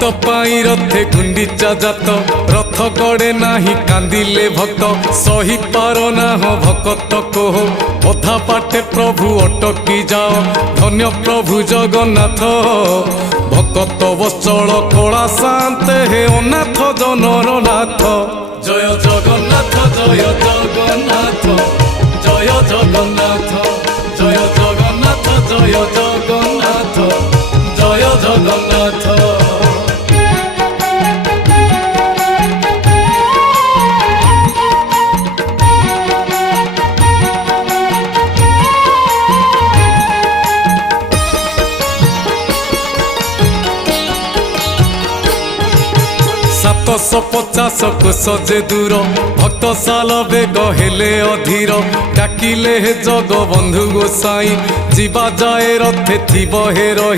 भक्त पाई रथे गुंडीचा जात रथ गड़े नाही कांदिले भक्त सही पार ना हो भक्त कोह अधा पाटे प्रभु अटकी जाओ धन्य प्रभु जगन्नाथ भक्त वत्सल कला शांत हे अनाथ जनर नाथ जय जगन्नाथ जय जगन्नाथ जय जगन्नाथ जय जगन्नाथ जय जगन्नाथ जय जगन्नाथ। सातश 50 कोश जे दूर भक्त साल बेग हेले अधीर डाकिले हे जग बंधु गोसाई जीवा जाए रथे थिब हे रही।